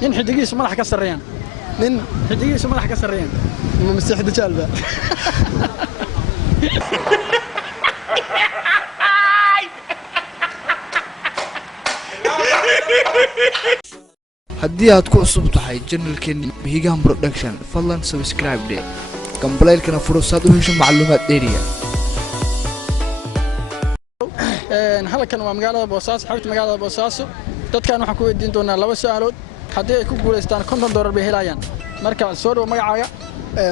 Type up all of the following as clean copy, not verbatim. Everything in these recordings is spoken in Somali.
nin xidigiisu madax ka sareeyaan nin xidigiisu madax ka sareeyaan ma masixda jalba haddii aad ku cusub tahay channelkeena Higaan Production fadlan subscribe dhe gambaleelkana fursad u hesho macluumaad dheeriya halkan waa magaalada Boosaaso xabta magaalada Boosaaso dadkan waxaan ku weydiin doonaa laba su'aalood haddii ay ku guuleystaan $50 bay helayaan marka soo dhaw magacaaga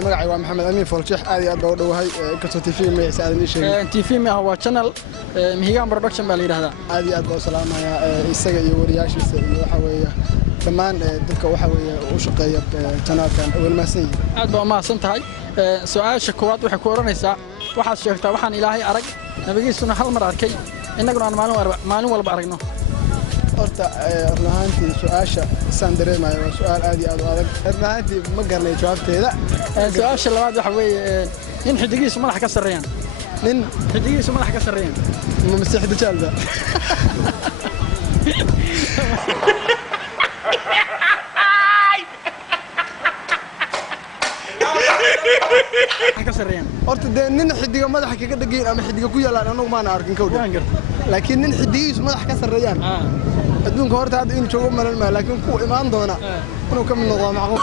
magacay waa Maxamed Amiin Foljeex aad iyo aad baa u dhawahay kasoo TV magaciisa aad ii sheegay TV ma waa channel Higaan Production baa la yiraahdaa aad iyo aad baa salaamaya isaga iyo wariyaashiisa iyo waxa weeye dhammaan dadka waxa weeye u shaqeeya channelkan awal maasan aad baa maasan tahay su'aasha koowaad waxay ku oranaysaa waxaad sheegtaa waxaan Ilaahay arag nabigiisuna hal mar arkay innaguna aan maalin walba aragno horta runaantii su'aasha saan dareemayo waa su'aal aad iyo aad u adag runaantii ma garanay jawaabteeda su'aasha labaad waxa weeye nin xidigiisu madax ka sareeyaan nin xidigiisu madax ka sareeyaan ma masixda jalba ka sareeyaan horta de nin xidiga madaxa kaga dhageen ama xidiga ku yaalaan anagu ma aan arkin kawda laakiin nin xidigiisu madax ka sareeyaan adduunka horta hadda inuu joogo malan ma laakiin ku imaan doona inuu ka mid noqdo macquul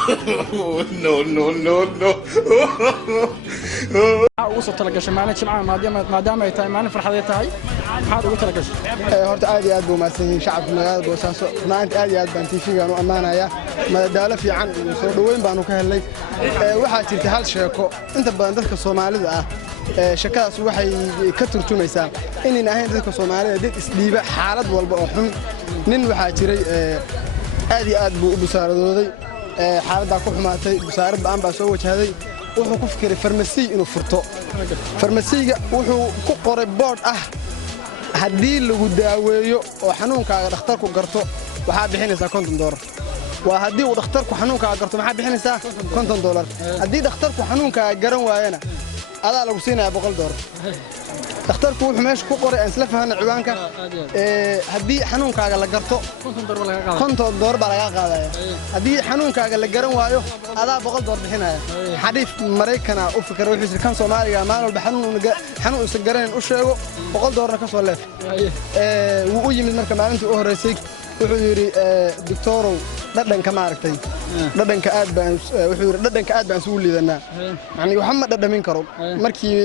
no ugu soo talagashay maalin jimcaha maadaama ay tahay maalin farxadeed tahay maxaad ugu talagashay horta aad iyo aad buu mahadsan yihiin shacabka magaalada Boosaaso maanta aad iyo aad baan TV-gaan u ammaanayaa madadaalo fiican iyo soo dhaweyn baanu ka helnay waxaa jirta hal sheeko inta badan dadka Soomaalida ah shakadaas waxay ka turjumaysaa inaan ahayn dadka Soomaalida dad isdhiiba xaalad walba oo xun nin waxaa jiray aad iyo aad buu u busaaradooday xaaladda ku xumaatay busaarad baan baa soo wajahday wuxuu ku fikiray farmasi inuu furto farmasiga wuxuu ku qoray board ah haddii lagu daaweeyo oo xanuunkaaga dhakhtarku garto waxaa bixinaysaa $50 waa haddii uu dhakhtarku xanuunkaaga garto maxaa bixinaysaa $50 haddii dhakhtarku xanuunkaaga garan waayana adaa lagu siinayaa $100 dhakhtarku wuxuu meesha ku qoray aan isla fahanay ciwaanka haddii xanuunkaaga la garto $50 baa laga qaadaya haddii xanuunkaaga la garan waayo adaa $100 bixinaya xadiif Mareykan u fikir wuxuu kan Soomaaliga maalin walba xanuun isa garanin u sheego $100 ka soo leef wuu u yimid marka maalintii u horeysay wuxuu yiri doctorow dhadhanka ma aragtay dhadhanka aad baan wuxuu yiri dhadhanka aad baan soo liidanaa yani waxa ma dhadhamin karo markii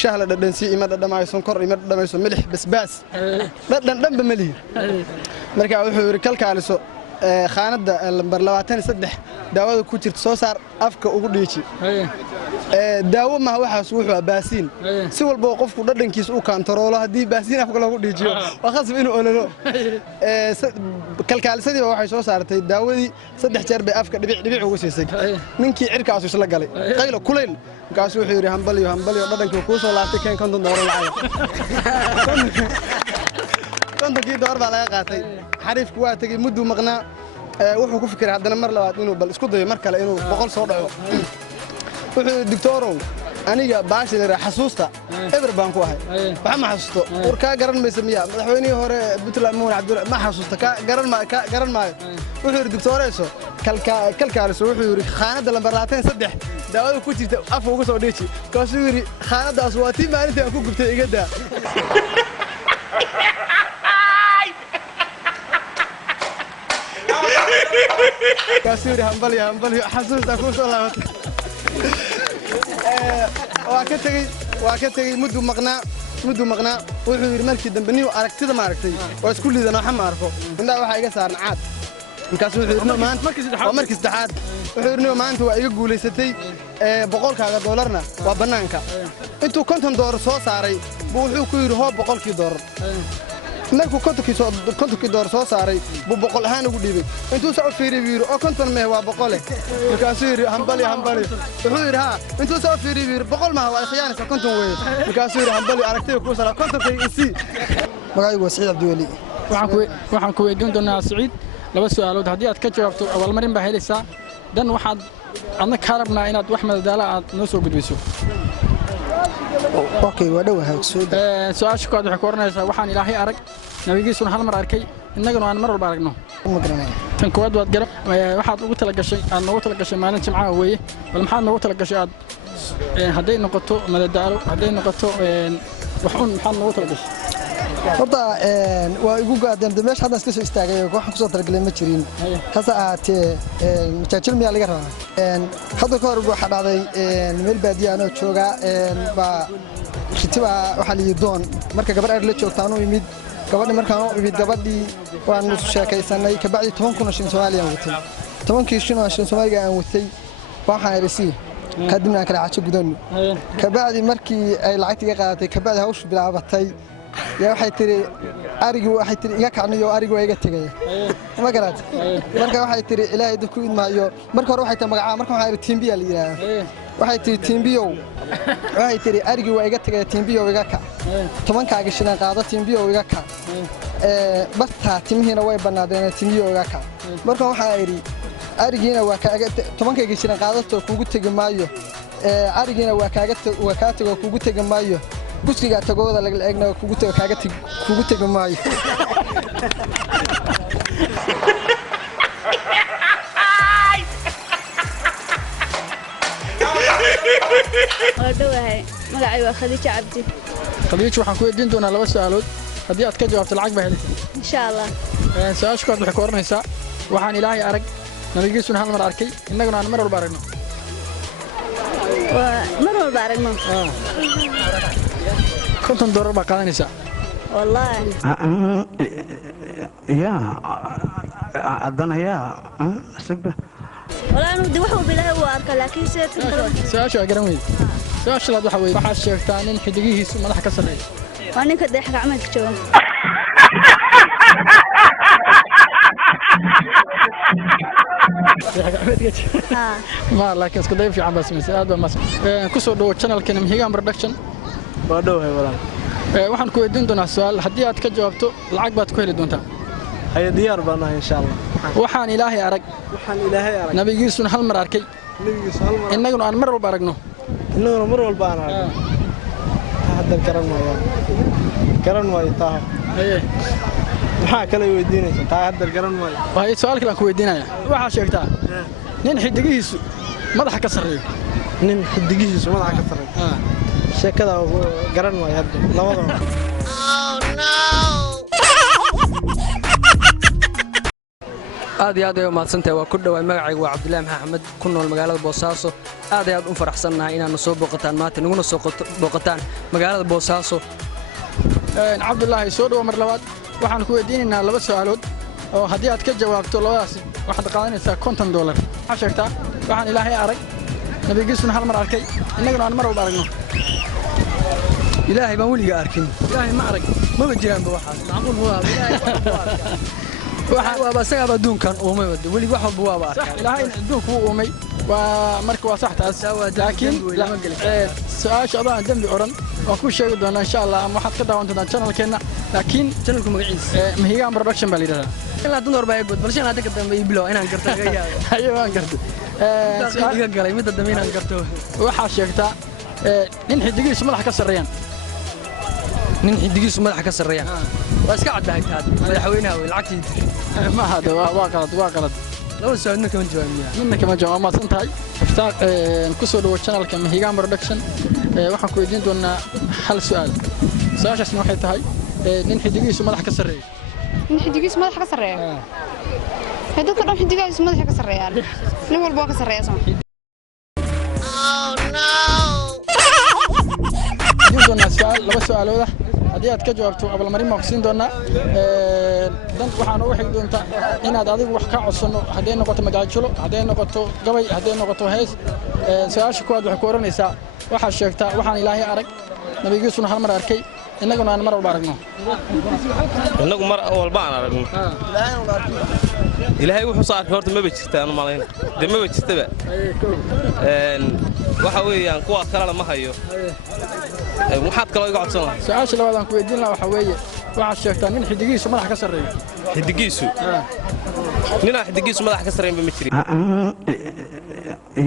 shaah la dhadhansi ima dhadhamay sonkor ima dhadhamayso milix basbaas dhadhanba ma lihi marka wuxuu yiri kalkaaliso khaanada lambar 23 daawada ku jirta soo saar afka ugu dhiiji daawo ma waxaas wuxuu baasiin si walba qofku dhadhankiisa u kantaroolo hadii baasiin afka lagu dhiijiyo waa khasab inuu ololo kalkaalisadii waxay soo saartay daawadii 3 jeer bay afka dhibic ugu siisay ninkii cirkaas isla galay qaylo kuleel kaas wuxuu yiri hambaliyo dhadhankii ku soo laabtay keen $50 lacag $50 baa laga qaatay xariifku waa tagay muddo maqnaa wuxuu ku fikiray haddana mar labaad inuu bal isku dayo mar kale inuu 100 soo dhaco wuxuu doctorow aniga baashir xasuusta eber baan ku ahay waxa ma xasuusto warka garan maysa miya madaxweynihii hore Puntland Muhammad Cabdullaahi ma xasuusta ka garan maayo wuxuu yiri doctoreeso kalkaaliso wuxuu yiri khaanada lambar 23 daawada ku jirta afka ugu soo dheeji kaasuu yiri khaanadaas waa tii maalintii aan ku gubtay iga daa كاسوري همبلي حسوسة كوسة لا وكتجي مدو مقنع وحير مركي دنبنيو أركتي ما أركتي واسكول إذا أنا حم أعرفه من ده واحد يجسر عاد كاسوري ما أنت مركز تحاد وحير ما أنت ويقول لي ستي بقولك هذا دولارنا وبنانك أنتوا كنتم دور صوص عري بوحيو كير هو بقولك دور markuu kontonkii door soo saaray buu boqol ahaan ugu dhiibay intuu soo fiiriyo oo konton mee waa boqol markaasuu yiri hambali wuxuu yiri ha intuu soo fiiriyo boqol ma waa khiyaanaysa konton weey markaasuu yiri hambali aragtay ku sala kontonkii isii magacaygu waa Saciid Abdi Wali waxaan ku weydiin doonaa Saciid laba su'aalood haddii aad ka jawaabto awal marin baa helaysaa dan waxaad adna ka rabnaa inaad wax madadaalo aad noo soo gudbiso اوكي ودوها سؤال شكوى waxay ku oranaysaa waxaan Ilaahay arag nabigiisuna hal mar arkay innaguna aan mar walba aragno ma garanay tan koowaad waad garan waxaad ugu tala gashay aad noogu tala gashay maalin jimcaha weeye bal maxaad noogu tala gashay aad hadday noqoto madadaalo hadday noqoto wax un maxaad noogu tala gashay horta waa igu gaadeen meesha hadda iska soo istaagay waxaan ku soo talagalay ma jirin hasa ahaatee majaajil miyaa laga rabaa hadda ka hor waxaa dhacday meel baadiya anoo jooga baa ritiba waxaa la yidhi doon marka gabar aad la joogtaan u imid gabadhi markaan u imid gabadhii waanu sheekaysanay kabacdi 10,000 shilin Soomaaliya aan watay 10,000 shilin Soomaaliya aan watay waxaan irisi kadibna kala xajo gudano kabacdi markii ay lacagtiga qaadatay kabacdi hawshu bilaabatay yaa waxay tiri arigu waxay tiri iga kacniyo arigu iga tagay ma garaad marka waxay tiri ilaahay dadku idmaayo marka hore waxay tahay magaca marka waxay tiri timbiya la yiraahdo waxay tiri timbiyo waxay tiri arigu waa iga tagay timbiyo iga kac 10kaaga shilin qaado timbiyo iga kac basta timihiina way banaadeen timbiyo iga kac marka waxaa iri arigiina waa kaaga 10kaaga shilin qaadato kugu tagi maayo arigiina waa ka tago kugu tagi maayo buskiga tagooda laga eegna kugu tagi maayo ودوهاي magacay waa Khadiija Cabdi Khadiija waxaan ku weydiin doonaa laba su'aalood haddii aad ka jawaabto lacag baa helaysaa insha Allah su'aasha koowaad waxay ku oranaysaa waxaan ilaahay arag nabigiisuna hal mar arkay innaguna aan mar walba aragno mar walba aragno $50 baa qaadanaysaa wallahi يا أدنى يا سبب والله أنا ودي واحد بالله وارك لكن سيت سؤال قرن ويد سؤال لا waxa weey waxa sheegtaa nin xidigihiisu madax ka sareeyo waa ninka deex gacmeed ka jooga ما laakiin isku day fiican baa sameysay aad baa mas ku soo dhawo channelkeena Mihigaan Production waa dhowhay walaal waxaan ku weydiin doonaa su'aal haddii aad ka jawaabto lacag baad ku heli doontaa هي ديار بنا إن شاء الله waxaan ilaahay arag nabigiisuna hal mar arkay innaguna aan mar walba aragno إنه مر والبان هذا الكرم ما يتاه maxaa kale weydiinaysan taa hadda garan maayo waxay su'aal kale ku weydiinaya waxa sheegtaa nin xidigiisu madaxa ka sareeyo nin xidigiisu madaxa ka sareeyo sheekada garan maayo hadda labadaba aad iyo aad ay u mahadsantahay waa ku dhawaay magacaygu waa Cabdullaahi Maxamed ku nool magaalada Boosaaso aad iyo aad u faraxsanahay inaanu soo booqataan maanta naguna soo booqataan magaalada Boosaaso Cabdullaahi soo dhaw mar labaad waxaan ku weydiinaynaa laba su'aalood oo haddii aad ka jawaabto labadaas waxaad qaadanaysaa $50 waxa sheegtaa waxaan ilaahay arag nabigiisuna hal mar arkay innaguna aan mar walba aragno ilaahay baan weliga arkin ilaahay ma arag ma jiraan waxaas macquul ma aha waaba saga adduunkan uumay wali wax walba waaba arkay ilaahay adduunku uu uumay waa marka waa sax taas laakiin su'aasha adaan dambi oran waan ku sheegi doonaa insha Allah ama waxaad ka daawan doontaa channelkeena laakiin channelku magaciisa Mihigaan Production baa leeyahay ilaa $100 baa good balshan hadda ka dambeeyay bilow inaan garto laga yaabo ayo waan gartay iga galay mid dambe inaan garto waxa sheegtaa nin xidigiisu madax ka sareeyaan nin xidigiisu madax ka sareeyaan waa iska caddahay taad madaxweynaha way lacagtii ما هذا واقعد لو سؤالنا كمان جوانيا منك ما جواب ما سنتهاي اشتاق كسر دو channel كم Mihigaan Production waxaan ku weydiin doonaa hal su'aal su'aashaas waxay tahay nin xidigiisu madax ka sareeyo nin xidigiisu madax ka sareeyo dadka dhan xidigiisu madax ka sareeyaan nin walba ka sareeyaa soo oh no doonaa su'aal laba su'aalooda haddii aad ka jawaabto abaalmarin ma siin doonaa dan waxaan ugu xig doontaa inaad adigu wax ka codsano haddii noqoto magaajulo haddii noqoto gabay haddii noqoto hees su'aasha koowaad waxay ku oranaysaa waxa sheegtaa waxaan ilaahay arag nabigiisuna hal mar arkay innaguna aan mar walba aragno innagu mar walba aan aragno ilaahay wuxuu soo arkay horta ma jirtaa aan malayn ma jirtaba waxa weeyaan kuwa kale ma hayo waxaad kale iga codsanaa su'aasha labaad aan ku weydiin lahaa waxa weeye waxa sheegtaa nin xidigiisu madax ka sareeyo xidigiisu nina xidigiisu madax ka sareeyo ma jirin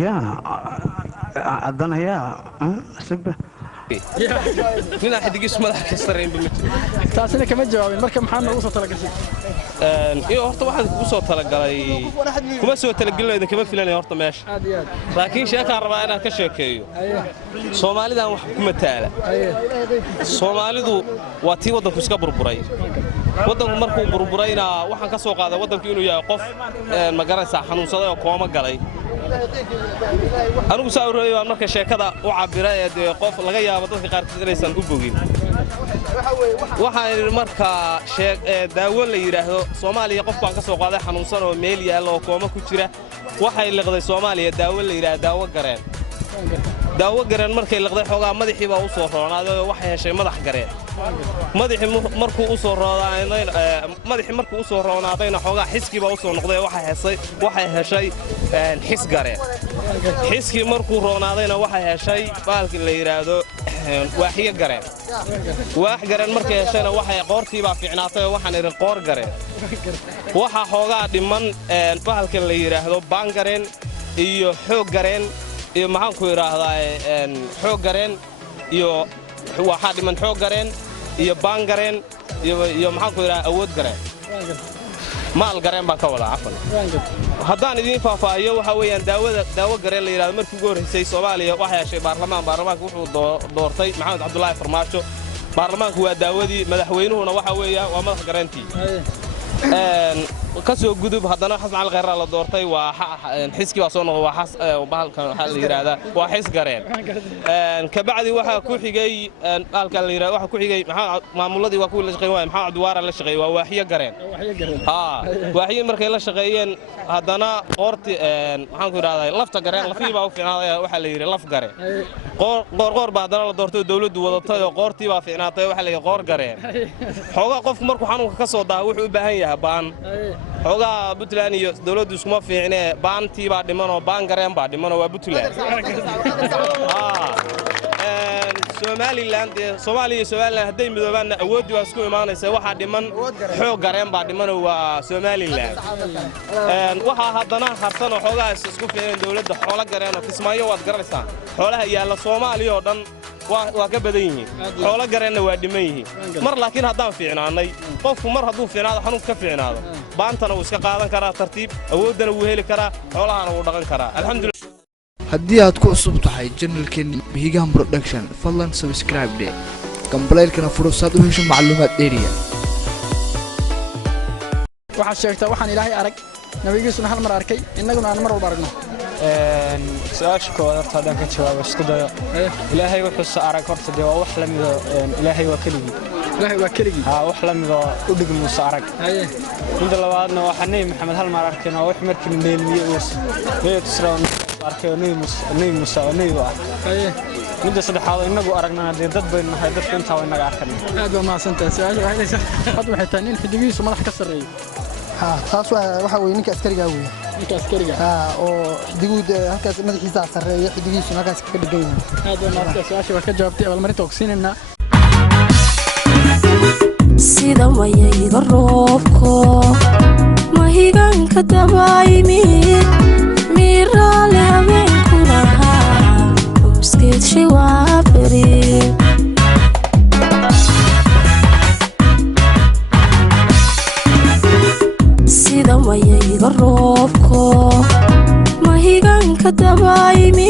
يا أدنى يا سبب nina xidigiisu madax ka sareeyo ma jirin taasina kama jawaabin marka maxaa noogu soo talagashay iyo horta waxaan ku soo talagalay kuma soo talagalay kama filanay horta meesha laakiin sheekaan rabaa inaan ka sheekeeyo Soomaalidan wax kuma taala Soomaalidu waa tii wadanku iska burburay wadanku markuu burburayna waxaan ka soo qaaday wadanku inuu yahay qof ma garanaysa xanuunsaday oo kooma galay anigu soo ururiyay waan marka sheekada u cabiray ee qof laga yaabo dadka qaarkiis inaysan u bogin waxaan marka daawo la yiraahdo Soomaaliya qof baan ka soo qaaday xanuunsan oo meel yaalo oo kooma ku jira waxay liqday Soomaaliya daawo la yiraahdo daawo gareen markay liqday xogaa madaxii baa u soo roonaaday waxay heshay madax gareen madaxii markuu u soo roonaadayna xogaa xiski baa u soo noqday waxay heshay xis gareen xiski markuu roonaadayna waxay heshay baalki la yiraahdo waaxiye gareen waax gareen markay heshayna waxay qoortii baa fiicnaatay waxaan irin qoor gareen waxa xogaa dhiman baalka la yiraahdo baan gareen iyo xoog gareen iyo maxaan ku yiraahdaa xoog gareen iyo waxa dhiman xoog gareen iyo baan gareen iyo maxaan ku yiraahdaa awood gareen maal gareen baan ka wada afan haddaan idin faahfaahiyo waxa weeyaan daawo gareen la yiraahdo markii ugu horeysay Soomaaliya waxa yeeshay baarlamaanku wuxuu doortay Maxamed Cabdullaahi Farmaajo baarlamaanku waa daawadii madaxweynuhuna waxa weeyaan waa madax gareentii kasoo gudub haddana xasan cali khayr la doortay waa xiski baa soo noqday waa bahalkan waxa la yiraahdaa waa xis gareen ka bacdi waxa ku xigay bahalkan la yiraahdo waxa ku xigay maamuladii waa ku la shaqeeyay Maxamed Cabdiwaara la shaqeeyay waa waaxiye gareen waaxiye markay la shaqeeyeen haddana qoorti maxaan ku yiraahdaa lafta gareen lafii baa u fiicnaaday waxa la yiri laf gareen qoor baa haddana la doortay dawladdu wadatay oo qoortii baa fiicnaatay waxa la yiri qoor gareen xogaa qofku markuu xanuunka ka soo daa wuxuu u baahan yahay baan xogaa Puntland iyo dawladdu iskuma fiicnee baantii baa dhiman oo baan gareen baa dhiman oo waa Puntland Soomaaliland hadday midoobaan awoodii waa isku imaanaysaa waxa dhiman xoog gareen baa dhiman oo waa Soomaaliland waxa haddana harsan oo xogaa isku fiicneen dawladda xoolo gareen oo Kismaayo waad garanaysaa xoolaha yaala Soomaaliya oo dhan waa ka badan yihiin xoolo gareenna waa dhiman yihiin mar laakiin haddaan fiicnaanay qofku mar hadduu fiicnaado xanuun ka fiicnaado baantana uu iska qaadan karaa tartiib awoodana uu heli karaa xoolahana uu dhaqan karaa alxamdulillah haddii aad ku cusub tahay channelkan Mihigaan Production fadlan subscribe de gambaleelkana furo saad u hesho macluumaad dheeriya waxaad sheegtaa waxaan ilaahay arag nabigiisuna hal mar arkay innaguna aan mar walba aragno su'aasha koowaad horta haddaan ka jawaabo isku dayo ilaahay wuxuu arag horta dee waa wax la mid ah ilaahay waa keligii wax la mid ah u dhig muuse arag midda labaadna waxa Nabi Maxamed hal mar arkeen oo wax markii neelmiye uu Israa'iil arkay Nabi Muuse oo Nabi ah midda saddexaad inagu aragnana dee dad baynu nahay dadka inta way naga arkaan aad waa maasantahay su'aasha waxay tahay in xidigiisu madax ka sareeyo taas waxa weeye ninka askariga weeye oo xidigood halkaas madaxiisa sareeyo xidigiisu halkaas ka dhigan yahay aad waa maasantahay su'aasha waa ka jawaabtay abaalmarinta ogsiinayna sida mayayga roobko mahigaanka dabaymi miraale habeenku lahaa uskeed shiwaaberi sida mayayga roobko mahigaanka dabaymi